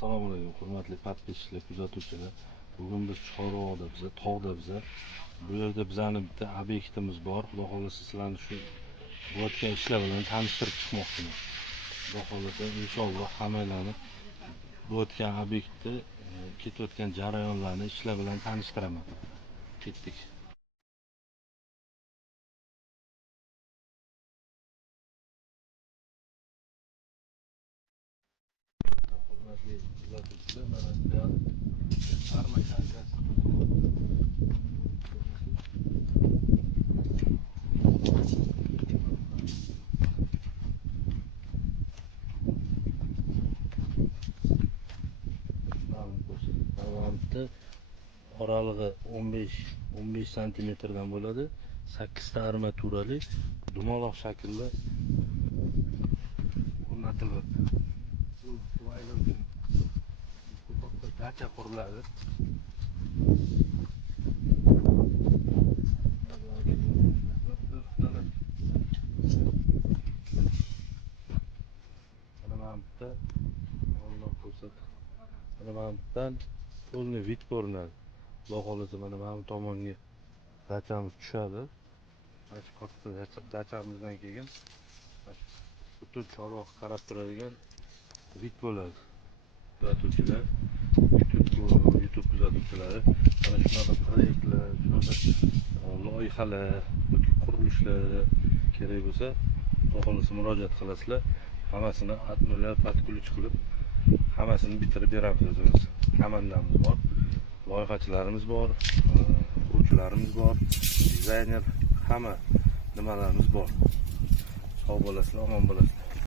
Assalomu alaykum hurmatli podpисчиlar, kuzatuvchilar. Bugun biz Chorvoqda, tog'da bu yerda bizning bitta obyektimiz bor. Xudo xolasa sizlarni shu bo'layotgan ishlar bilan tanishtirib chiqmoqchiman. Xudo xolasa inshaalloh hammalarni bo'layotgan obyektda ketayotgan jarayonlarni, ishlar bilan tanishtiraman. Ketdik. Hurmatli kuzatuvchilar, mana bu arma tankasi. Oralig'i 15 santimetrdan bo'ladi. 8 ta armaturali dumaloq shaklda o'rnatiladi. Bu dacha quriladi. Mana bu yerdan to'lni vid ko'rinadi. Xudo xolasa mana bu tomonga dachamiz tushadi. Mana shu katta dachamizdan keyin butun Chorvoq qarab turadigan vid bo'ladi. Kuzatuvchilar, YouTube kuzatuvchilari, mana shunaqa proyektlar, shunaqa loyihalar, qurilishlar kerak bo'lsa, Xudo xolasa murojaat qilasizlar. Hammasini atmalar patkulch qilib, hammasini bitirib beramiz o'zimiz. Komandamiz bor, loyihachilarimiz bor, quruvchilarimiz bor, dizayner, hamma nimalarimiz bor. Sog' bo'lasizlar, omon bo'lasizlar.